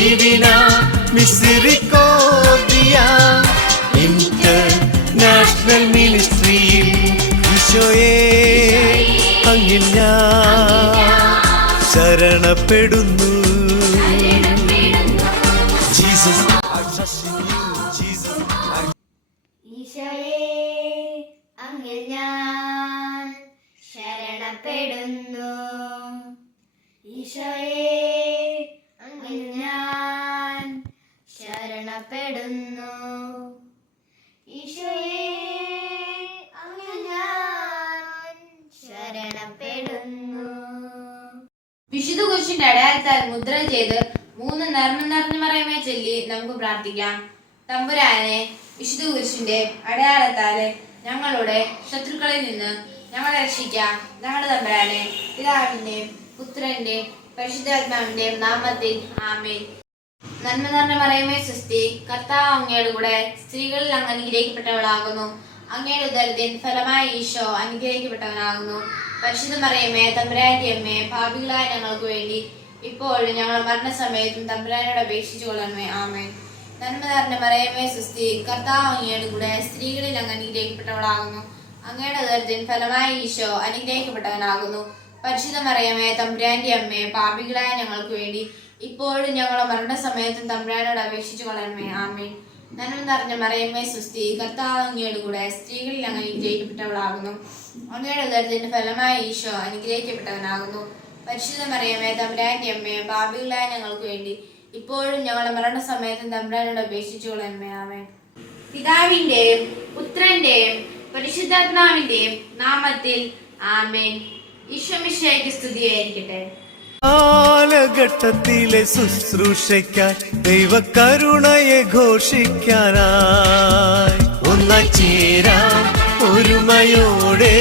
Divina Misericordia International Ministry ഈശോയേ അങ്ങിൽ ഞാൻ ശരണപ്പെടുന്നു. ജീസസ് ഈശോയേ അങ്ങിൽ ഞാൻ ശരണപ്പെടുന്നു. ഈശോയേ അങ്ങിൽ ഞാൻ ശരണപ്പെടുന്നു. ഈശോയേ അങ്ങിൽ ഞാൻ ശരണപ്പെടുന്നു. വിശുദ്ധ കുരിശിന്റെ അടയാളത്താൽ മുദ്ര ചെയ്ത് 3 നർമ്മം നിറഞ്ഞ മറിയമേ ചൊല്ലി നമുക്ക് പ്രാർത്ഥിക്കാം. തമ്പുരാനെ, വിശുദ്ധ കുരിശിന്റെ അടയാളത്താല് ഞങ്ങളുടെ ശത്രുക്കളിൽ നിന്ന് ഞങ്ങളെ രക്ഷിക്കാം. ഞങ്ങളുടെ തമ്പുരാനെ, പിതാവിന്റെയും പുത്രന്റെയും പരിശുദ്ധാത്മാവിന്റെയും നാമത്തിൽ ആമേൻ. നന്മ നിറഞ്ഞ മറിയമേ സ്വസ്തി, കർത്താവ് അങ്ങയുടെ കൂടെ സ്ത്രീകളിൽ അങ്ങ് അനുഗ്രഹിക്കപ്പെട്ടവളാകുന്നു. അങ്ങയുടെ ഉദരത്തിൻ ഫലമായ ഈശോ അനുഗ്രഹിക്കപ്പെട്ടവനാകുന്നു. പരിശുദ്ധ മറിയമേ, തമ്പുരാന്റെ അമ്മേ, പാപികളായ ഞങ്ങൾക്ക് വേണ്ടി ഇപ്പോഴും ഞങ്ങളുടെ മരണസമയത്തും തമ്പുരാനോട് അപേക്ഷിച്ചു കൊള്ളണമേ. ആമേൻ. നന്മ നിറഞ്ഞ മറിയമേ സ്വസ്തി, കർത്താവ് അങ്ങയുടെ കൂടെ സ്ത്രീകളിൽ അങ്ങ് അനുഗ്രഹിക്കപ്പെട്ടവളാകുന്നു. അങ്ങയുടെ ഉദരത്തിൻ ഫലമായ ഈശോ അനുഗ്രഹിക്കപ്പെട്ടവനാകുന്നു. പരിശുദ്ധ മറിയമേ, തമ്പുരാന്റെ അമ്മേ, പാപികളായ ഞങ്ങൾക്ക് വേണ്ടി ഇപ്പോഴും ഞങ്ങളുടെ മരണസമയത്തും തമ്പുരാനോട് അപേക്ഷിച്ചു കൊള്ളണമേ. ആമേൻ. നന്മ നിറഞ്ഞ മറിയമേ സ്വസ്തി, കർത്താവ് അങ്ങയുടെ കൂടെ സ്ത്രീകളിൽ അങ്ങ് അനുഗ്രഹിക്കപ്പെട്ടവളാകുന്നു. അങ്ങയുടെ ഉദരത്തിന്റെ ഫലമായ ഈശോ അനുഗ്രഹിക്കപ്പെട്ടവനാകുന്നു. പരിശുദ്ധ മറിയമേ, തമ്പുരാന്റെ അമ്മേ, പാപികളായ ഞങ്ങൾക്ക് വേണ്ടി ഇപ്പോഴും ഞങ്ങളുടെ മരണസമയത്തും തമ്പുരാനോട് അപേക്ഷിച്ചു കൊള്ളണമേ. ആമേൻ. പിതാവിന്റെയും പുത്രന്റെയും പരിശുദ്ധാത്മാവിന്റെയും നാമത്തിൽ ആമേൻ. ഈശോ മിശിഹായ്ക്ക് സ്തുതിയായിരിക്കട്ടെ. കാലഘട്ടത്തിലെ ശുശ്രൂഷയ്ക്കായി ദൈവകരുണയെ ഘോഷിക്കാനായി ഒന്നായി ചേരാം ഒരുമയോടെ.